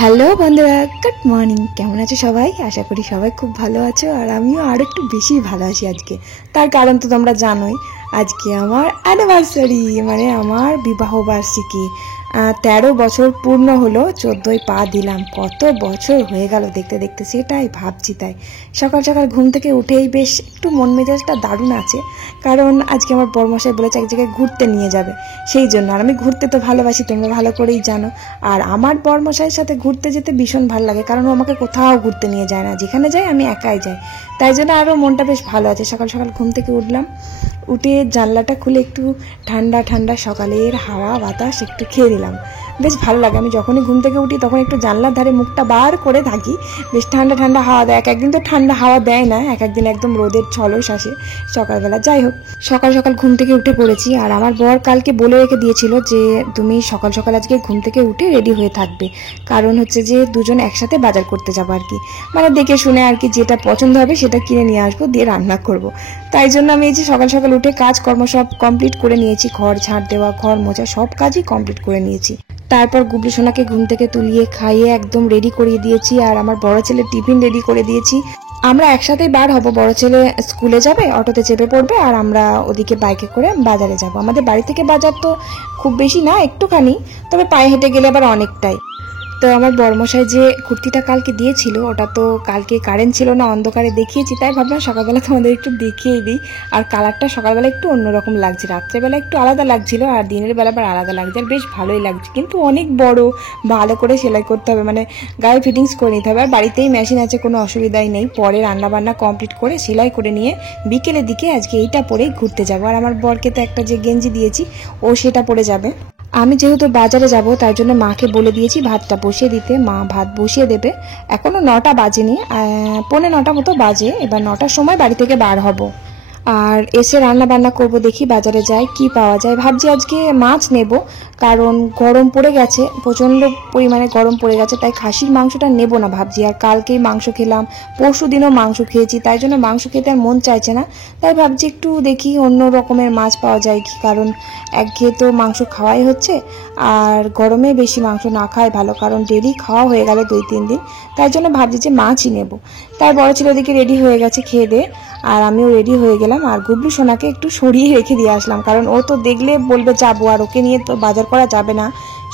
Hello বন্ধুরা, good morning. কেমন আছো সবাই? আশা করি সবাই খুব ভালো আছো, আর আমিও আরও একটু বেশি ভালো আছি আজকে। তার কারণ তো তোমরা জানোই, আজকে আমার অ্যানিভার্সারি, মানে আমার বিবাহ বার্ষিকী। 13 বছর পূর্ণ হলো, 14ই পা দিলাম। কত বছর হয়ে গেল দেখতে দেখতে, সেটাই ভাবছি। তাই সকাল সকাল ঘুম থেকে উঠেই বেশ একটু মন মেজাজটা দারুণ আছে, কারণ আজকে আমার বড়মশাই বলেছে এক জায়গায় ঘুরতে নিয়ে যাবে, সেই জন্য। আর আমি ঘুরতে তো ভালোবাসি, তোমরা ভালো করেই জানো। আর আমার বড়মশাইয়ের সাথে ঘুরতে যেতে ভীষণ ভালো লাগে, কারণ ও আমাকে কোথাও ঘুরতে নিয়ে যায় না, যেখানে যাই আমি একাই যাই। তাই জন্য আরও মনটা বেশ ভালো আছে। সকাল সকাল ঘুম থেকে উঠলাম, উঠে জানলাটা খুলে একটু ঠান্ডা ঠান্ডা সকালের হাওয়া বাতাস একটু খেয়ে নিলাম। বেশ ভালো লাগে। আমি যখনই ঘুম থেকে উঠি তখন একটু জানলার ধারে মুখটা বার করে থাকি, বেশ ঠান্ডা ঠান্ডা হাওয়া দেয়। একদিন তো ঠান্ডা হাওয়া দেয় না, একদিন একদম রোদের ঝলস আসে সকালবেলা। যাই হোক, সকাল সকাল ঘুম থেকে উঠে পড়েছি। আর আমার বর কালকে বলে রেখে দিয়েছিল যে তুমি সকাল সকাল আজকে ঘুম থেকে উঠে রেডি হয়ে থাকবে, কারণ হচ্ছে যে দুজন একসাথে বাজার করতে যাবো আর কি, মানে দেখে শুনে আর কি, যেটা পছন্দ হবে সেটা কিনে নিয়ে আসবো, দিয়ে রান্না করব। তাই জন্য আমি এই যে সকাল সকাল উঠে কাজকর্ম সব কমপ্লিট করে নিয়েছি, ঘর ঝাড় দেওয়া, ঘর মোছা, সব কাজই কমপ্লিট করে নিয়েছি। তারপর গুবলু সোনাকে ঘুম থেকে তুলিয়ে খাইয়ে একদম রেডি করিয়ে দিয়েছি, আর আমার বড় ছেলে টিফিন রেডি করে দিয়েছি। আমরা একসাথেই বার হব, বড় ছেলে স্কুলে যাবে, অটোতে চেপে পড়বে, আর আমরা ওদিকে বাইকে করে বাজারে যাব। আমাদের বাড়ি থেকে বাজার তো খুব বেশি না, একটুখানি, তবে পায়ে হেঁটে গেলে আবার অনেকটাই। তো আমার বড়মশাই যে কুর্তিটা কালকে দিয়েছিল, ওটা তো কালকে কারেন্ট ছিল না, অন্ধকারে দেখিয়েছি, তাই ভাবলাম সকালবেলা তোমাদের একটু দেখিয়ে দিই। আর কালারটা সকালবেলা একটু অন্যরকম লাগছে, রাত্রেবেলা একটু আলাদা লাগছিল, আর দিনের বেলা আবার আলাদা লাগছে, আর বেশ ভালোই লাগছে। কিন্তু অনেক বড়, ভালো করে সেলাই করতে হবে, মানে গায়ে ফিটিংস করে নিতে হবে। আর বাড়িতেই মেশিন আছে, কোনো অসুবিধাই নেই। পরে রান্নাবান্না কমপ্লিট করে সেলাই করে নিয়ে বিকেলের দিকে আজকে এইটা পরেই ঘুরতে যাবো। আর আমার বরকে তো একটা যে গেঞ্জি দিয়েছি, ও সেটা পরে যাবে। আমি যেহেতু বাজারে যাব, তাই জন্য মাকে বলে দিয়েছি ভাতটা বসিয়ে দিতে। মা ভাত বসিয়ে দেবে। এখনো 9টা বাজেনি, 9:45 মতো বাজে। এবার 9টার সময় বাড়ি থেকে বার হব, আর এসে রান্না বান্না করব। দেখি বাজারে যাই কি পাওয়া যায়। ভাবছি আজকে মাছ নেব, কারণ গরম পড়ে গেছে, প্রচণ্ড পরিমাণে গরম পড়ে গেছে, তাই খাসির মাংসটা নেব না ভাবছি। আর কালকেই মাংস খেলাম, পরশু দিনও মাংস খেয়েছি, তাই জন্য মাংস খেতে আর মন চাইছে না। তাই ভাবছি একটু দেখি অন্য রকমের মাছ পাওয়া যায় কি, কারণ একঘেয়ে তো মাংস খাওয়াই হচ্ছে, আর গরমে বেশি মাংস না খাওয়াই ভালো, কারণ ডেলি খাওয়া হয়ে গেল 2-3 দিন। তাই জন্য ভাবছি যে মাছই নেব। তাই বড় ছেলে ওদিকে রেডি হয়ে গেছে খেয়ে দিয়ে, আর আমিও রেডি হয়ে গেলাম। আর গুবলু সোনাকে একটু সরিয়ে রেখে দিয়ে আসলাম, কারণ ও তো দেখলে বলবে যাবো, আর ওকে নিয়ে তো বাজার করা যাবে না,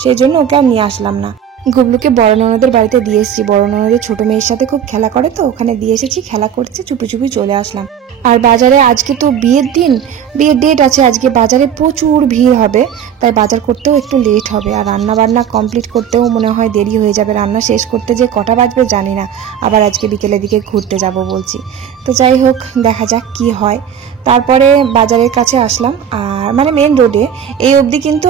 সেই জন্য ওকে আর নিয়ে আসলাম না। গুবলুকে বড় ননদের বাড়িতে দিয়ে এসেছি, বড় ননদের ছোট মেয়ের সাথে খুব খেলা করে, তো ওখানে দিয়ে এসেছি, খেলা করছে, চুপি চুপি চলে আসলাম। আর বাজারে আজকে তো বিয়ের দিন, বিয়ের ডেট আছে আজকে, বাজারে প্রচুর ভিড় হবে, তাই বাজার করতেও একটু লেট হবে। আর রান্না বান্না কমপ্লিট করতেও মনে হয় দেরি হয়ে যাবে, রান্না শেষ করতে যে কটা বাজবে জানি না। আবার আজকে বিকেলের দিকে ঘুরতে যাব বলছি, তো যাই হোক দেখা যাক কি হয়। তারপরে বাজারের কাছে আসলাম, আর মানে মেন রোডে এই অবধি কিন্তু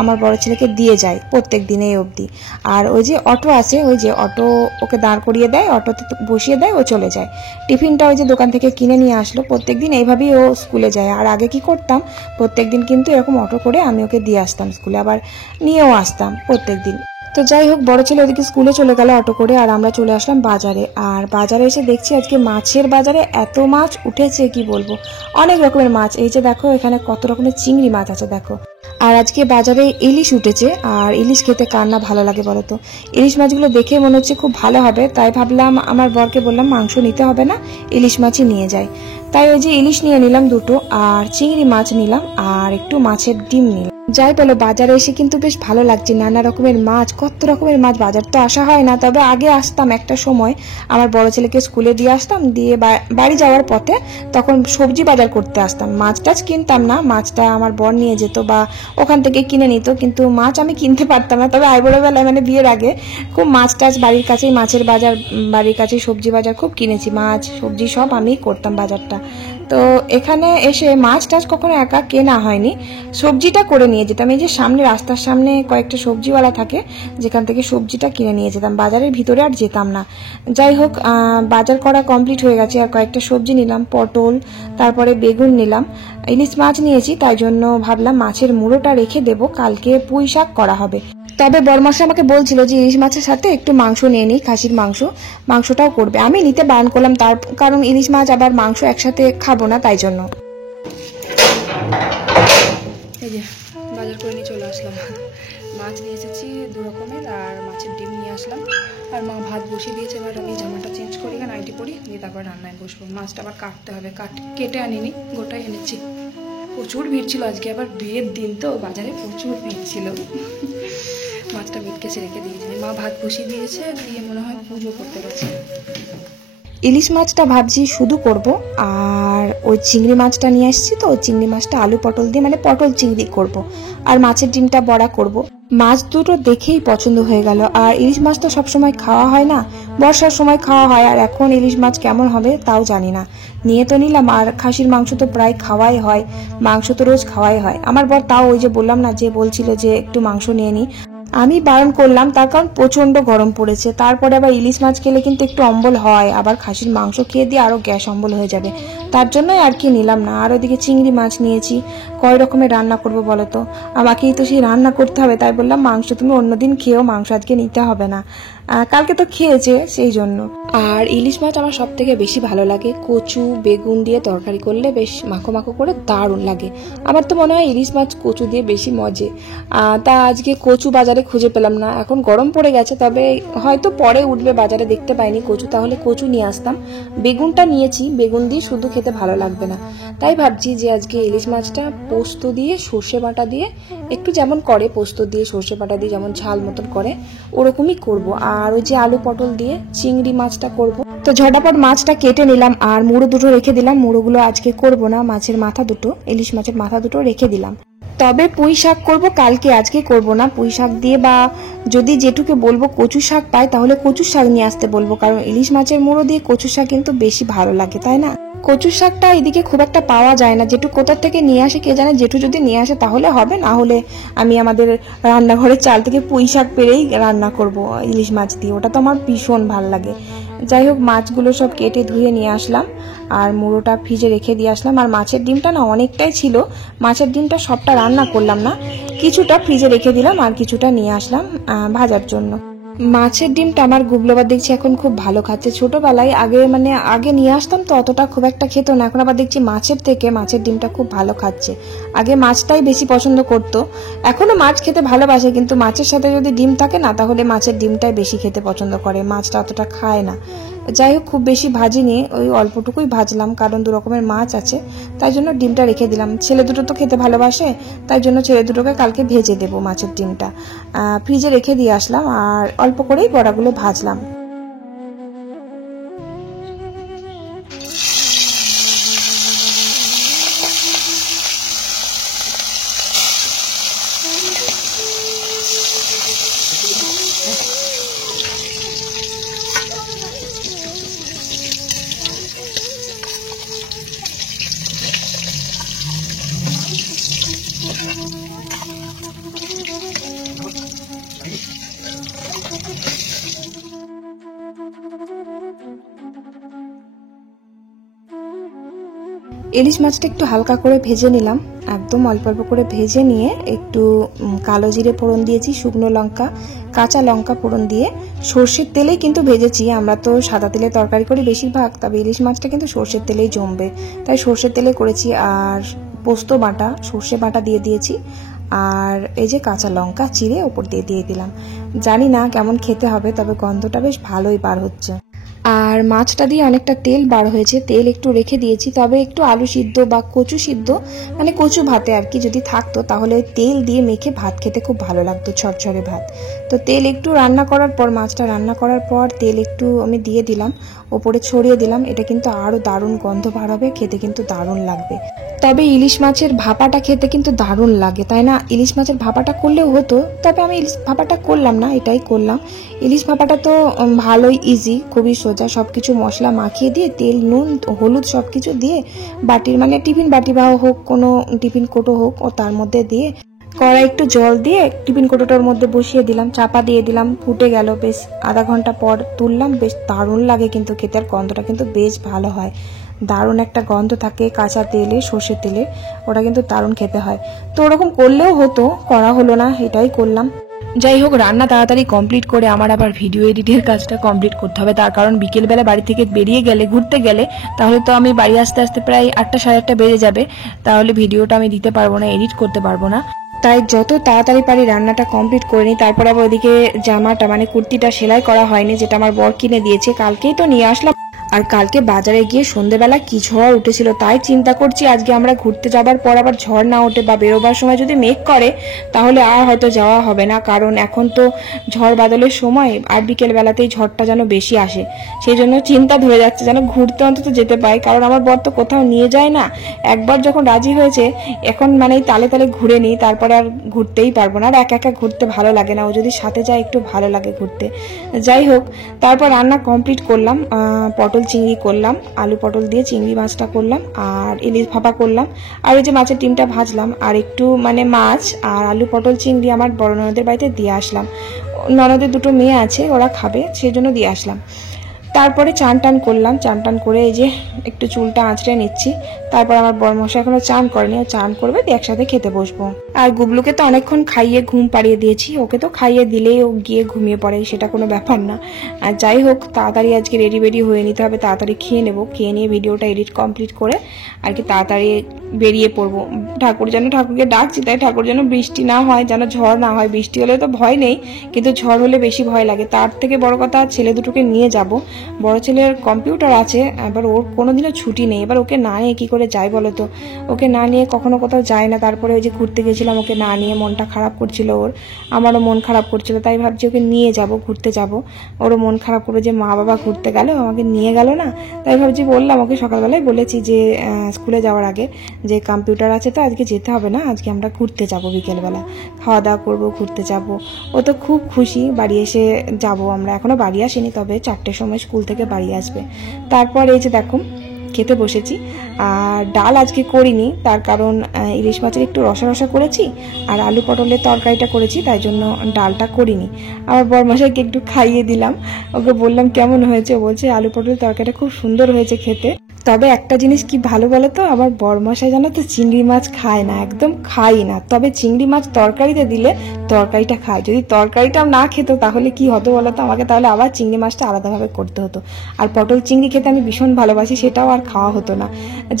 আমার বড় ছেলেকে দিয়ে যায় প্রত্যেক দিন এই অবধি। আর ওই যে অটো আছে, ওই যে অটো ওকে দাঁড় করিয়ে দেয়, অটোতে বসিয়ে দেয়, ও চলে যায়। টিফিনটা ওই যে দোকান থেকে কিনে নিয়ে আসলো, প্রত্যেকদিন এইভাবেই ও স্কুলে যায়। আর আগে কি করতাম, প্রত্যেকদিন কিন্তু এরকম অটো করে আমি ওকে দিয়ে আসতাম স্কুলে, আবার নিয়েও আসতাম প্রত্যেকদিন। তো যাই হোক, বড় ছেলে ওদিকে স্কুলে চলে গেল অটো করে, আর আমরা চলে আসলাম বাজারে। আর বাজারে এসে দেখছি আজকে মাছের বাজারে এত মাছ উঠেছে কি বলবো, অনেক রকমের মাছ। এই যে দেখো এখানে কত রকমের চিংড়ি মাছ আছে দেখো। আর আজকে বাজারে ইলিশ উঠেছে, আর ইলিশ খেতে কার না ভালো লাগে বলো তো। ইলিশ মাছগুলো দেখে মনে হচ্ছে খুব ভালো হবে, তাই ভাবলাম আমার বরকে বললাম মাংস নিতে হবে না, ইলিশ মাছই নিয়ে যাই। তাই ওই যে ইলিশ নিয়ে নিলাম 2টো, আর চিংড়ি মাছ নিলাম, আর একটু মাছের ডিম নিলাম। যাই বলো, বাজারে এসে কিন্তু বেশ ভালো লাগছে, নানা রকমের মাছ, কত রকমের মাছ। বাজার তো আসা হয় না, তবে আগে আসতাম একটা সময়, আমার বড় ছেলেকে স্কুলে দিয়ে আসতাম, দিয়ে বাড়ি যাওয়ার পথে তখন সবজি বাজার করতে আসতাম। মাছ টাছ কিনতাম না, মাছটা আমার বর নিয়ে যেত বা ওখান থেকে কিনে নিত, কিন্তু মাছ আমি কিনতে পারতাম না। তবে আইবুড়োবেলায় মানে বিয়ের আগে খুব মাছ টাছ বাড়ির কাছেই, মাছের বাজার বাড়ির কাছেই, সবজি বাজার খুব কিনেছি, মাছ সবজি সব আমিই করতাম বাজারটা। তো এখানে এসে মাছ টাছ কখনো একা কেনা হয়নি, সবজিটা করে নিয়ে যেতাম। এই যে সামনে রাস্তার সামনে কয়েকটা সবজিওয়ালা থাকে, যেখান থেকে সবজিটা কিনে নিয়ে যেতাম, বাজারের ভিতরে আর যেতাম না। যাই হোক, বাজার করা কমপ্লিট হয়ে গেছে, আর কয়েকটা সবজি নিলাম, পটল, তারপরে বেগুন নিলাম, ইলিশ মাছ নিয়েছি, তাই জন্য ভাবলাম মাছের মুড়োটা রেখে দেবো, কালকে পুঁই শাক করা হবে। তবে বরমাসা আমাকে বলছিল যে ইলিশ মাছের সাথে একটু মাংস নিয়ে নিই, খাসির মাংসটাও করবে। আমি নিতে বারণ করলাম, তার কারণ ইলিশ মাছ আবার মাংস একসাথে খাবো না, তাই জন্য। এই যে বাজার করে নিয়ে চলে আসলাম, মাছ নিয়ে এসেছি 2 রকমের, আর মাছের ডিম নিয়ে আসলাম, আর মা ভাত বসিয়ে দিয়েছে। এবার আমি জামাটা চেঞ্জ করি, নাইটি পরি, দিয়ে তারপর রান্নায় বসবো। মাছটা আবার কাটতে হবে, কেটে আনিনি, গোটাই এনেছি। প্রচুর ভিড় ছিল আজকে, আবার বিয়ের দিন তো বাজারে প্রচুর ভিড় ছিল। মাছটা মিটকেছে রেখে দিয়েছে, মা ভাত বসিয়ে দিয়েছে, দিয়ে মনে হয় পুজো করতে গেছে। ইলিশ মাছটা ভাবছি শুধু করব, আর ওই চিংড়ি মাছটা নিয়ে আসছি, তো ওই চিংড়ি মাছটা আলু পটল দিয়ে, মানে পটল চিংড়ি করব, আর মাছের ডিমটা বড়া করব। মাছ দুটো দেখেই পছন্দ হয়ে গেল। আর ইলিশ মাছ তো সবসময় খাওয়া হয় না, বর্ষার সময় খাওয়া হয়, আর এখন ইলিশ মাছ কেমন হবে তাও জানি না। নিয়ে তো নিলাম, আর খাসির মাংস তো প্রায় খাওয়াই হয়, মাংস তো রোজ খাওয়াই হয়। আমার বর তাও ওই যে বললাম না, যে বলছিল যে একটু মাংস নিয়ে নি, আমি বারণ করলাম, তার কারণ প্রচন্ড গরম পড়েছে। তারপরে আবার ইলিশ মাছ খেলে কিন্তু একটু অম্বল হয়, আবার খাসির মাংস খেয়ে দিয়ে আরো গ্যাস অম্বল হয়ে যাবে, তার জন্যই আর কি নিলাম না। আর ওইদিকে চিংড়ি মাছ নিয়েছি, কয় রকমের রান্না করবো বলো তো, আমাকেই তো সেই রান্না করতে হবে, তাই বললাম মাংস তুমি অন্যদিন খেও, মাংস আজকে নিতে হবে না, কালকে তো খেয়েছে সেই জন্য। আর ইলিশ মাছ আমার সব থেকে বেশি ভালো লাগে কচু বেগুন দিয়ে তরকারি করলে, বেশ মাখো মাখো করে দারুণ লাগে। আমার তো মনে হয় ইলিশ মাছ কচু দিয়ে বেশি মজে। তা আজকে কচু বাজারে খুঁজে পেলাম না, এখন গরম পড়ে গেছে, তবে হয়তো পরে উঠবে, বাজারে দেখতে পাইনি কচু, তাহলে কচু নিয়ে আসতাম। বেগুনটা নিয়েছি, বেগুন দিয়ে শুধু খেতে ভালো লাগবে না, তাই ভাবছি যে আজকে ইলিশ মাছটা পোস্ত দিয়ে সর্ষে বাটা দিয়ে, একটু যেমন করে পোস্ত দিয়ে সর্ষে বাটা দিয়ে যেমন ঝাল মতন করে ওরকমই করব। আর ওই যে আলু পটল দিয়ে চিংড়ি মাছটা করব। তো ঝটাপট মাছটা কেটে নিলাম, আর মুড়ো দুটো রেখে দিলাম, মুড়োগুলো আজকে করব না, মাছের মাথা দুটো, ইলিশ মাছের মাথা দুটো রেখে দিলাম। তবে পুঁই শাক করবো কালকে, আজকে করব না। পুঁই শাক দিয়ে, বা যদি যেটুকে বলবো কচু শাক পাই তাহলে কচু শাক নিয়ে আসতে বলবো, কারণ ইলিশ মাছের মুড়ো দিয়ে কচু শাক কিন্তু বেশি ভালো লাগে, তাই না? কচু শাকটা এদিকে খুব একটা পাওয়া যায় না, যেটু কোথা থেকে নিয়ে আসে কে জানে, যেটু যদি নিয়ে আসে তাহলে হবে, না হলে আমি আমাদের রান্নাঘরের চাল থেকে পুঁই শাক পেরেই রান্না করব ইলিশ মাছ দিয়ে, ওটা তো আমার ভীষণ ভালো লাগে। যাই হোক, মাছগুলো সব কেটে ধুয়ে নিয়ে আসলাম, আর মুড়োটা ফ্রিজে রেখে দিয়ে আসলাম। আর মাছের ডিমটা না অনেকটাই ছিল, মাছের ডিমটা সবটা রান্না করলাম না, কিছুটা ফ্রিজে রেখে দিলাম, আর কিছুটা নিয়ে আসলাম ভাজার জন্য। মাছের ডিমটা আমার গুবলোবার দেখছি এখন খুব ভালো খাচ্ছে। ছোটবেলায় আগে নিয়ে আসতাম তো অতটা খুব একটা খেত না, এখন আবার দেখছি মাছের থেকে মাছের ডিমটা খুব ভালো খাচ্ছে। আগে মাছটাই বেশি পছন্দ করতো, এখনো মাছ খেতে ভালোবাসে, কিন্তু মাছের সাথে যদি ডিম থাকে না তাহলে মাছের ডিমটাই বেশি খেতে পছন্দ করে, মাছটা অতটা খায় না। যাই হোক, খুব বেশি ভাজিনি, ওই অল্পটুকুই ভাজলাম, কারণ 2 রকমের মাছ আছে, তাই জন্য ডিমটা রেখে দিলাম। ছেলে দুটো তো খেতে ভালোবাসে, তাই জন্য ছেলে দুটোকে কালকে ভেজে দেবো মাছের ডিমটা। ফ্রিজে রেখে দিয়ে আসলাম, আর অল্প করেই বড়াগুলো ভাজলাম। ইলিশ মাছটা একটু হালকা করে ভেজে নিলাম, একদম অল্প অল্প করে ভেজে নিয়ে একটু কালো জিরে ফোড়ন দিয়েছি, শুকনো লঙ্কা কাঁচা লঙ্কা ফোড়ন দিয়ে, সর্ষের তেলেই কিন্তু ভেজেছি। আমরা তো সাদা তেলে তরকারি করি বেশিরভাগ, তবে ইলিশ মাছটা কিন্তু সর্ষের তেলেই জমবে, তাই সর্ষের তেলে করেছি। আর পোস্ত বাটা সর্ষে বাটা দিয়ে দিয়েছি, আর এই যে কাঁচা লঙ্কা চিড়ে ওপর দিয়ে দিলাম। জানি না কেমন খেতে হবে, তবে গন্ধটা বেশ ভালোই বার হচ্ছে। আর মাছটা দিয়ে অনেকটা তেল বার হয়েছে, তেল একটু রেখে দিয়েছি, তবে একটু আলু সিদ্ধ বা কচু সিদ্ধ, মানে কচু ভাতে আর কি যদি থাকতো, তাহলে তেল দিয়ে মেখে ভাত খেতে খুব ভালো লাগতো, ঝরঝরে ভাত। তো তেল একটু রান্না করার পর, মাছটা রান্না করার পর তেল একটু আমি দিয়ে দিলাম, ওপরে ছড়িয়ে দিলাম, এটা কিন্তু আরো দারুণ গন্ধ বার হবে, খেতে কিন্তু দারুণ লাগবে। তবে ইলিশ মাছের ভাপাটা খেতে কিন্তু দারুণ লাগে, তাই না? ইলিশ মাছের ভাপাটা করলেও হতো, তবে আমি ইলিশ ভাপাটা করলাম না, এটাই করলাম। ইলিশ ভাপাটা তো ভালোই ইজি, খুবই সোজা। সব কিছু মশলা মাখিয়ে দিয়ে তেল নুন হলুদ সব কিছু দিয়ে বাটির মানে টিফিন বাটি বা হোক কোনো টিফিন কোটো হোক ও তার মধ্যে দিয়ে কড়াই একটু জল দিয়ে টিফিন কোটোটার মধ্যে বসিয়ে দিলাম, চাপা দিয়ে দিলাম, ফুটে গেল। বেশ আধা ঘন্টা পর তুললাম, বেশ দারুণ লাগে কিন্তু খেতে, আর গন্ধটা কিন্তু বেশ ভালো হয়। দারুণ একটা গন্ধ থাকে কাঁচা তেলে, সর্ষের তেলে, ওটা কিন্তু দারুণ খেতে হয়। তো ওরকম করলেও হতো, করা হলো না, এটাই করলাম। যাই হোক, রান্না তাড়াতাড়ি কমপ্লিট করে আমার আবার ভিডিও এডিটের কাজটা কমপ্লিট করতে হবে। তার কারণ বিকেলবেলা বাড়ি থেকে বেরিয়ে গেলে, ঘুরতে গেলে, তাহলে তো আমি বাড়ি আসতে আসতে প্রায় 8টা সাড়ে 8টা বেজে যাবে। তাহলে ভিডিওটা আমি দিতে পারবো না, এডিট করতে পারবো না। তাই যত তাড়াতাড়ি পারি রান্নাটা কমপ্লিট করে নিই। তারপরে আবার ওদিকে জামাটা মানে কুর্তিটা সেলাই করা হয়নি, যেটা আমার বর কিনে দিয়েছে, কালকেই তো নিয়ে আসলাম। আর কালকে বাজারে গিয়ে সন্ধ্যেবেলা কি ঝড় উঠেছিল, তাই চিন্তা করছি আজকে আমরা ঘুরতে যাবার পর আবার ঝড় না ওঠে বা বেরোবার সময় যদি মেঘ করে তাহলে আর হয়তো যাওয়া হবে না। কারণ এখন তো ঝড় বাদলের সময়, আর বিকেল বেলাতেই ঝড়টা যেন বেশি আসে, সেই জন্য চিন্তা ধরে যাচ্ছে যেন ঘুরতে অন্তত যেতে পাই। কারণ আমার বর তো কোথাও নিয়ে যায় না, একবার যখন রাজি হয়েছে এখন মানে তালে তালে ঘুরে নিই, তারপরে আর ঘুরতেই পারবো না। আর একা একা ঘুরতে ভালো লাগে না, ও যদি সাথে যায় একটু ভালো লাগে ঘুরতে। যাই হোক, তারপর রান্না কমপ্লিট করলাম, পটল চিংড়ি করলাম, আলু পটল দিয়ে চিংড়ি মাছটা করলাম, আর ইলিশ ভাপা করলাম, আর ওই যে মাছের ডিমটা ভাজলাম, আর একটু মানে মাছ আর আলু পটল চিংড়ি আমার বড় ননদের বাড়িতে দিয়ে আসলাম। ননদের দুটো মেয়ে আছে, ওরা খাবে, সেই জন্য দিয়ে আসলাম। তারপরে চান টান করলাম, চান টান করে এই যে একটু চুলটা আঁচড়ে নিচ্ছি। তারপর আমার বরমশাই এখনো চান করেনি, ও চান করবে, একসাথে খেতে বসবো। আর গুবলুকে তো অনেকক্ষণ খাইয়ে ঘুম পাড়িয়ে দিয়েছি, ওকে তো খাইয়ে দিলেই ও গিয়ে ঘুমিয়ে পড়ে, সেটা কোনো ব্যাপার না। আর যাই হোক, তাড়াতাড়ি আজকে রেডি বেডি হয়ে নিতে হবে, তাড়াতাড়ি খেয়ে নেবো, খেয়ে নিয়ে ভিডিওটা এডিট কমপ্লিট করে আর কি তাড়াতাড়ি বেরিয়ে পড়বো। ঠাকুরকে ডাকছি, তাই ঠাকুর যেন বৃষ্টি না হয়, যেন ঝড় না হয়। বৃষ্টি হলে তো ভয় নেই, কিন্তু ঝড় হলে বেশি ভয় লাগে। তার থেকে বড় কথা, ছেলে দুটোকে নিয়ে যাব, বড় ছেলের কম্পিউটার আছে, এবার ওর কোনোদিনও ছুটি নেই। এবার ওকে না নিয়ে কি করে যাই বলো তো, ওকে না নিয়ে কখনো কোথাও যায় না। তারপরে ওই যে ঘুরতে গেছিলাম, ওকে না নিয়ে মনটা খারাপ করছিল ওর, আমারও মন খারাপ করছিল, তাই ভাবছি ওকে নিয়ে যাব, ঘুরতে যাব। ওরও মন খারাপ করবে যে মা বাবা ঘুরতে গেল, আমাকে নিয়ে গেল না। তাই ভাবছি, বললাম ওকে সকালবেলায় বলেছি যে স্কুলে যাওয়ার আগে যে কম্পিউটার আছে তো আজকে যেতে হবে না, আজকে আমরা ঘুরতে যাব, বিকেলবেলা খাওয়া দাওয়া করবো, ঘুরতে যাব। ও তো খুব খুশি, বাড়ি এসে যাব আমরা। এখনো বাড়ি আসেনি, তবে 4টের সময় স্কুল থেকে বাড়ি আসবে। তারপর এই যে দেখো খেতে বসেছি। আর ডাল আজকে করিনি, তার কারণ ইলিশ মাছের একটু রসা রসা করেছি, আর আলু পটলের তরকারিটা করেছি, তাই জন্য ডালটা করিনি। আমার বরমশাইকে একটু খাইয়ে দিলাম, ওকে বললাম কেমন হয়েছে, বলছে আলু পটলের তরকারিটা খুব সুন্দর হয়েছে খেতে। তবে একটা জিনিস কি ভালো বলো তো, আমার বরমশাই জানো তো চিংড়ি মাছ খায় না, একদম খাই না। তবে চিংড়ি মাছ তরকারিতে দিলে তরকারিটা খায়। যদি তরকারিটা না খেত তাহলে কি হতো বলো তো, আমাকে তাহলে আবার চিংড়ি মাছটা আলাদাভাবে করতে হতো। আর পটল চিংড়ি খেতে আমি ভীষণ ভালোবাসি, সেটাও আর খাওয়া হতো না।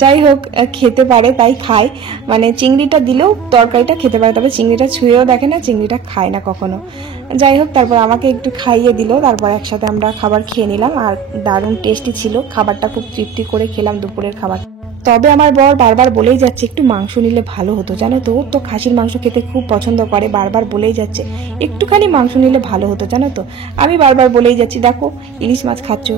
যাই হোক, খেতে পারে তাই খায়, মানে চিংড়িটা দিলেও তরকারিটা খেতে পারে, তবে চিংড়িটা ছুঁয়েও দেখে না, চিংড়িটা খায় না কখনো। যাই হোক, তারপর আমাকে একটু খাইয়ে দিল, তারপর একসাথে আমরা খাবার খেয়ে নিলাম। আর দারুণ টেস্টি ছিল খাবারটা, খুব তৃপ্তি করে খেলাম দুপুরের খাবার। তবে আমার বর বারবার বলেই যাচ্ছে একটু মাংস নিলে ভালো হতো, জানো তো, ওর তো খাসির মাংস খেতে খুব পছন্দ করে, বারবার বলেই যাচ্ছে একটুখানি মাংস নিলে ভালো হতো, জানো তো। আমি বারবার বলেই যাচ্ছি, দেখো ইলিশ মাছ খাচ্ছ,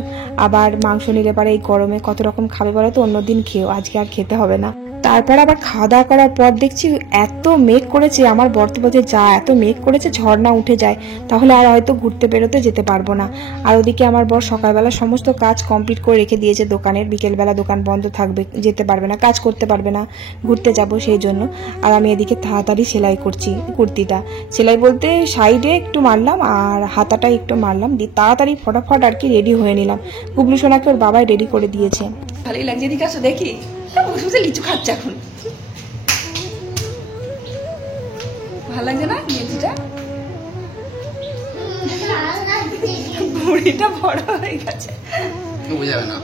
আবার মাংস নিলে পারে এই গরমে কত রকম খাবে বলো তো, অন্যদিন খেও, আজকে আর খেতে হবে না। তারপর আবার খাওয়া দাওয়া করার পর দেখছি এত মেঘ করেছে, আমার বর তো বলছে যা এত মেঘ করেছে ঝড় না উঠে যায় তাহলে আর হয়তো ঘুরতে বেরোতে যেতে পারবো না। আর ওদিকে আমার বর সকালবেলা সমস্ত কাজ কমপ্লিট করে রেখে দিয়েছে দোকানের, বিকেলবেলা দোকান বন্ধ থাকবে, যেতে পারবে না, কাজ করতে পারবে না, ঘুরতে যাব সেই জন্য। আর আমি এদিকে তাড়াতাড়ি সেলাই করছি কুর্তিটা, সেলাই বলতে সাইডে একটু মারলাম আর হাতাটা একটু মারলাম, দিয়ে তাড়াতাড়ি ফটাফট আর কি রেডি হয়ে নিলাম। গুবলু সোনাকে ওর বাবাই রেডি করে দিয়েছে। ভালোই লাগছে, এদিকে আসো দেখি, বসে বসে লিচু খাচ্ছে এখন, ভালো লাগছে না লিচুটা? বুড়িটা বড় হয়ে গেছে, বুঝাবে না।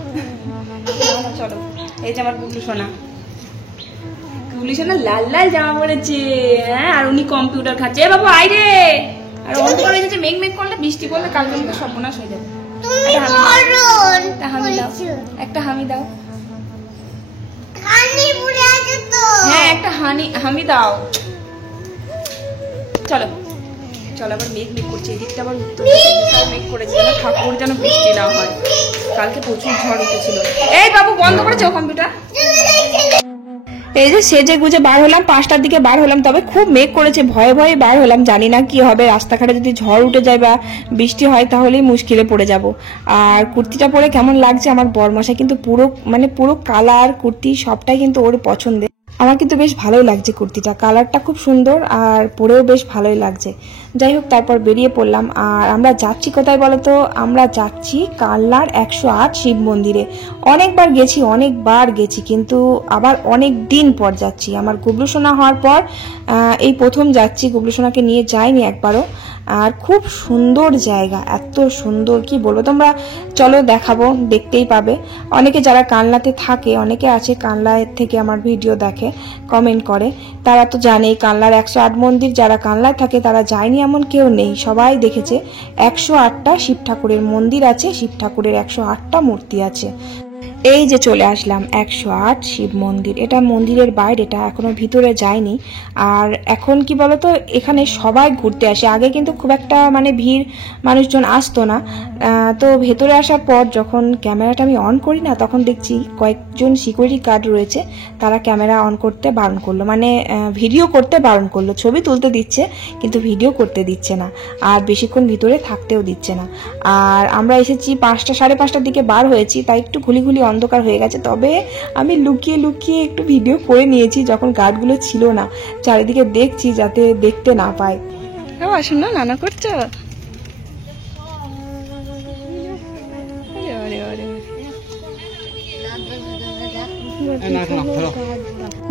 চলো, এই যে আমার গুবলু সোনা, গুবলু সোনা লাল লাল জামা পরেছে, হ্যাঁ, আর উনি কম্পিউটার খাচ্ছে। বাবু আইরে, আর অন করে যাচ্ছে, মেঘ মেঘ করলে বৃষ্টি পড়লে কালকে মতো সর্বনাশ হয়ে যাবে। একটা হামি দাও, একটা হামি দাও, হ্যাঁ একটা হামি দাও। চলো চলো, আবার মেঘ মেঘ করছে, এদিকটা আবার উত্তর মেঘ করেছে, যেন ঠাকুর যেন বৃষ্টি না হয়, কালকে প্রচুর ঝড় উঠেছিল। এই বাবু বন্ধ করেছো কম্পিউটার? এই যে সেজে গুজে বার হলাম, 5টার দিকে বার হলাম, তবে খুব মেঘ করেছে, ভয়ে ভয়ে বার হলাম, জানি না কি হবে, রাস্তাঘাটে যদি ঝড় উঠে যায় বা বৃষ্টি হয় তাহলেই মুশকিলে পড়ে যাব। আর কুর্তিটা পরে কেমন লাগছে আমার বরমশাই কিন্তু পুরো কালার কুর্তি সবটাই কিন্তু ওর পছন্দের। আমার কিন্তু বেশ ভালোই লাগছে কুর্তিটা, কালারটা খুব সুন্দর আর পরেও বেশ ভালোই লাগছে। যাই হোক, তারপর বেরিয়ে পড়লাম। আর আমরা যাচ্ছি কোথায় বলো তো? আমরা যাচ্ছি কালনার 108 শিব মন্দিরে। অনেকবার গেছি কিন্তু আবার অনেক দিন পর যাচ্ছি। আমার গুবলু সোনা হওয়ার পর এই প্রথম যাচ্ছি, গুবলু সোনাকে নিয়ে যাইনি একবারও। আর খুব সুন্দর জায়গা, এত সুন্দর কি বলবো, তোমরা চলো দেখাবো, দেখতেই পাবে। অনেকে যারা কালনাতে থাকে, অনেকে আছে কালনায় থেকে আমার ভিডিও দেখে, কমেন্ট করে, তারা তো জানেই কালনার 108 মন্দির। যারা কালনায় থাকে তারা যায়নি এমন কেউ নেই, সবাই দেখেছে। 108টা শিব ঠাকুরের মন্দির আছে, শিব ঠাকুরের 108টা মূর্তি আছে। এই যে চলে আসলাম 108 শিব মন্দির। এটা মন্দিরের বাইরে, এটা এখনো ভিতরে যায়নি। আর এখন কি বলতো, এখানে সবাই ঘুরতে আসে, আগে কিন্তু খুব একটা মানে ভিড় মানুষজন আসতো না। তো ভেতরে আসার পর যখন ক্যামেরাটা আমি অন করি না, তখন দেখছি কয়েকজন সিকিউরিটি গার্ড রয়েছে, তারা ক্যামেরা অন করতে বারণ করলো, মানে ভিডিও করতে বারণ করলো। ছবি তুলতে দিচ্ছে কিন্তু ভিডিও করতে দিচ্ছে না, আর বেশিক্ষণ ভিতরে থাকতেও দিচ্ছে না। আর আমরা এসেছি 5টা, 5:30টার দিকে বার হয়েছি, তাই একটু ঘুলি অন্ধকার হয়ে গেছে। তবে আমি লুকিয়ে একটু ভিডিও করে নিয়েছি, যখন গার্ডগুলো ছিল না, চারিদিকে দেখছি যাতে দেখতে না পায়। আসুন না, নানা করছো?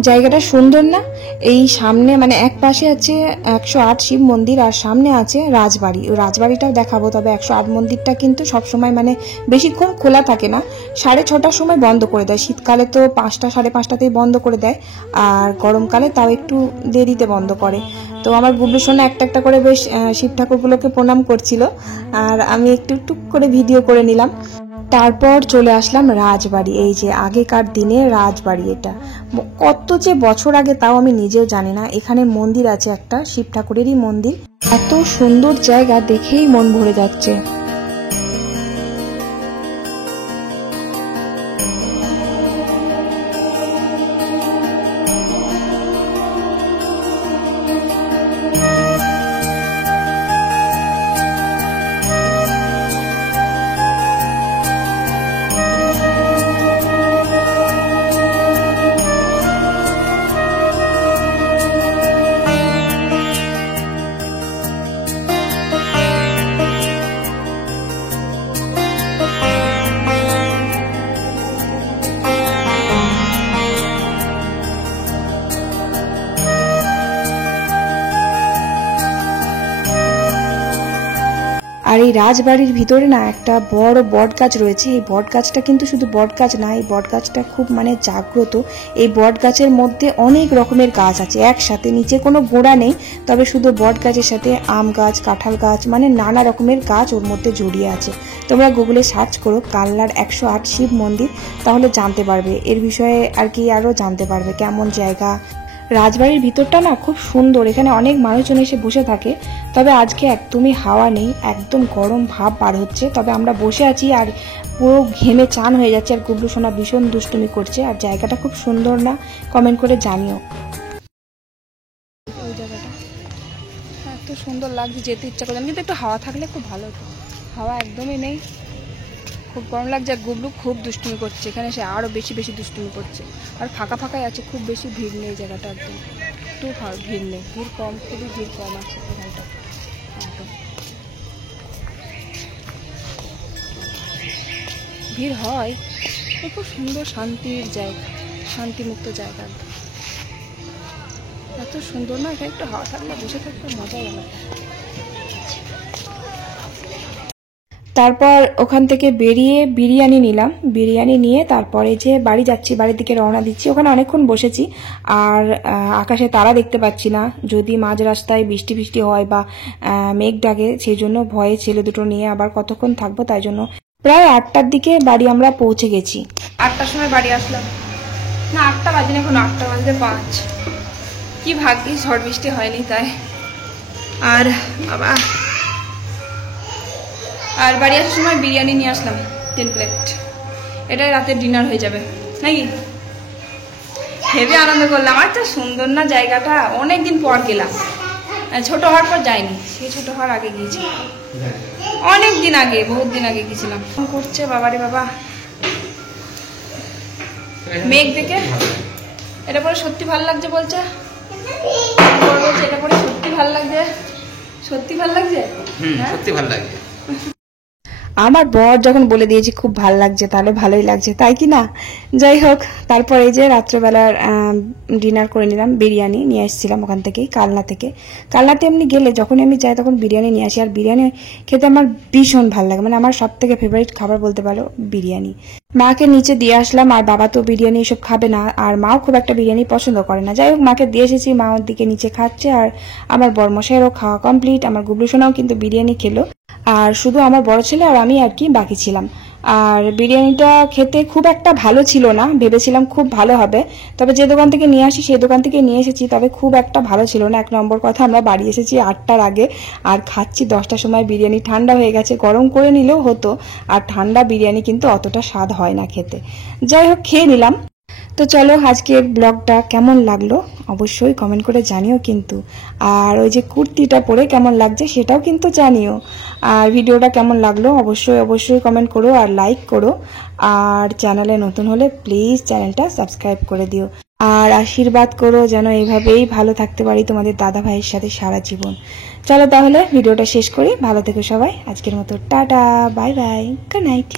জায়গাটা সুন্দর না? এই সামনে মানে এক পাশে আছে 108 শিব মন্দির আর সামনে আছে রাজবাড়ি। ওই রাজবাড়িটাও দেখাবো। তবে 108 মন্দিরটা কিন্তু সবসময় মানে বেশিক্ষণ খোলা থাকে না, 6:30টার সময় বন্ধ করে দেয়। শীতকালে তো 5টা, 5:30টাতেই বন্ধ করে দেয়, আর গরমকালে তাও একটু দেরিতে বন্ধ করে। তো আমার গুবলু সোনা একটা করে বেশ শিব ঠাকুরগুলোকে প্রণাম করছিল, আর আমি একটু করে ভিডিও করে নিলাম। তারপর চলে আসলাম রাজবাড়ি। এই যে আগেকার দিনে রাজবাড়ি, এটা কত যে বছর আগে তাও আমি নিজেও জানি না। এখানে মন্দির আছে একটা, শিব ঠাকুরেরই মন্দির। এত সুন্দর জায়গা, দেখেই মন ভরে যাচ্ছে। আর এই রাজবাড়ির ভিতরে না একটা বড় বট গাছ রয়েছে। এই বট গাছটা কিন্তু শুধু বট গাছ না, এই বট গাছটা খুব মানে জাগ্রত। এই বট গাছের মধ্যে অনেক রকমের গাছ আছে একসাথে, নিচে কোনো গোড়া নেই, তবে শুধু বট গাছের সাথে আম গাছ, কাঁঠাল গাছ, মানে নানা রকমের গাছ ওর মধ্যে জড়িয়ে আছে। তোমরা গুগলে সার্চ করো কালনার 108 শিব মন্দির, তাহলে জানতে পারবে এর বিষয়ে, আর কি আরো জানতে পারবে কেমন জায়গা। রাজবাড়ির ভিতরটা না খুব সুন্দর, এখানে অনেক মানুষজন এসে বসে থাকে। তবে আজকে একদমই হাওয়া নেই, একদম গরম ভাব বার হচ্ছে। তবে আমরা বসে আছি আর পুরো ঘেমে চান হয়ে যাচ্ছে, আর গুবলু সোনা ভীষণ দুষ্টুমি করছে। আর জায়গাটা খুব সুন্দর না? কমেন্ট করে জানিও। ওই জায়গাটা এত সুন্দর লাগছে, যেতে ইচ্ছা করছে, কিন্তু একটু হাওয়া থাকলে খুব ভালো হতো। হাওয়া একদমই নেই, খুব গরম লাগছে। আর গুবলু খুব দুষ্টুমি করছে, এখানে সে আরও বেশি দুষ্টুমি করছে। আর ফাঁকাই আছে, খুব বেশি ভিড় নেই জায়গাটা, একদম একটু ভিড় নেই, ভিড় কম, খুবই ভিড় কম আছে এখানটা। ভিড় হয়, খুব সুন্দর শান্তির জায়গা, শান্তিমুক্ত জায়গা, এত সুন্দর না? এখানে একটু হাওয়া থাকলে বসে থাকতে মজাই হবে। তারপর ওখান থেকে বেরিয়ে বিরিয়ানি নিলাম, বিরিয়ানি নিয়ে তারপরে যে বাড়ি যাচ্ছি, বাড়ির দিকে রওনা দিচ্ছি। ওখানে অনেকক্ষণ বসেছি, আর আকাশে তারা দেখতে পাচ্ছি না। যদি মাঝ রাস্তায় বৃষ্টি হয় বা মেঘ ডাকে, সেই জন্য ভয়ে ছেলে দুটো নিয়ে আবার কতক্ষণ থাকবো, তাই জন্য প্রায় 8টার দিকে বাড়ি আমরা পৌঁছে গেছি। 8টার সময় বাড়ি আসলাম, না 8টা বাজে না, এখন 8টা বাজতে 5। কি ভাগ্যিস ঝড় বৃষ্টি হয়নি তাই। আর বাবা, আর বাড়ি আসার সময় বিরিয়ানি নিয়ে আসলাম 3 প্লেট, এটাই রাতের ডিনার হয়ে যাবে নাকি। হেবি আনন্দ করলাম। আচ্ছা সুন্দর না জায়গাটা, অনেকদিন পর গেলাম, ছোট হওয়ার পর যাইনি, সেই ছোট হওয়ার আগে গিয়েছি, অনেক দিন আগে, বহুত দিন আগে গেছিলাম। ফোন করছে বাবারে বাবা, মেঘ দেখে এটা পরে সত্যি ভালো লাগছে বলছে, এটা পরে সত্যি ভালো লাগছে, সত্যি ভালো লাগছে, সত্যি ভালো লাগছে। আমার বর যখন বলে দিয়েছি খুব ভালো লাগছে, তাহলে ভালোই লাগছে, তাই কি না? যাই হোক, তারপর এই যে রাত্রবেলার ডিনার করে নিলাম। বিরিয়ানি নিয়ে এসেছিলাম ওখান থেকেই, কালনা থেকে। কালনাতে এমনি গেলে যখনই আমি যাই তখন বিরিয়ানি নিয়ে আসি, আর বিরিয়ানি খেতে আমার ভীষণ ভালো লাগে, মানে আমার সব থেকে ফেভারিট খাবার বলতে পারো বিরিয়ানি। মাকে নিচে দিয়ে আসলাম, আর বাবা তো বিরিয়ানি এসব খাবে না, আর মাও খুব একটা বিরিয়ানি পছন্দ করে না। যাই হোক, মাকে দিয়ে এসেছি, মা ওর দিকে নিচে খাচ্ছে, আর আমার বরমশাইয়েরও খাওয়া কমপ্লিট। আমার গুবলুসোনাও কিন্তু বিরিয়ানি খেলো, আর শুধু আমার বড় ছেলে আর আমি আর কি বাকি ছিলাম। আর বিরিয়ানিটা খেতে খুব একটা ভালো ছিল না, ভেবেছিলাম খুব ভালো হবে, তবে যে দোকান থেকে নিয়ে আসি সেই দোকান থেকে নিয়ে এসেছি, তবে খুব একটা ভালো ছিল না। 1 নম্বর কথা, আমরা বাড়ি এসেছি 8টার আগে, আর খাচ্ছি 10টার সময়। বিরিয়ানি ঠান্ডা হয়ে গেছে, গরম করে নিলেও হতো, আর ঠান্ডা বিরিয়ানি কিন্তু অতটা স্বাদ হয় না খেতে। যাই হোক, খেয়ে নিলাম। তো চলো, আজকের ব্লগটা কেমন লাগলো অবশ্যই কমেন্ট করে জানিও কিন্তু, আর ওই যে কুর্তিটা পরে কেমন লাগছে সেটাও কিন্তু জানিও, আর ভিডিওটা কেমন লাগলো অবশ্যই কমেন্ট করো আর লাইক করো, আর চ্যানেলে নতুন হলে প্লিজ চ্যানেলটা সাবস্ক্রাইব করে দিও, আর আশীর্বাদ করো যেন এইভাবেই ভালো থাকতে পারি তোমাদের দাদা ভাইয়ের সাথে সারা জীবন। চলো তাহলে ভিডিওটা শেষ করি, ভালো থেকো সবাই, আজকের মতো tata, bye bye, good night.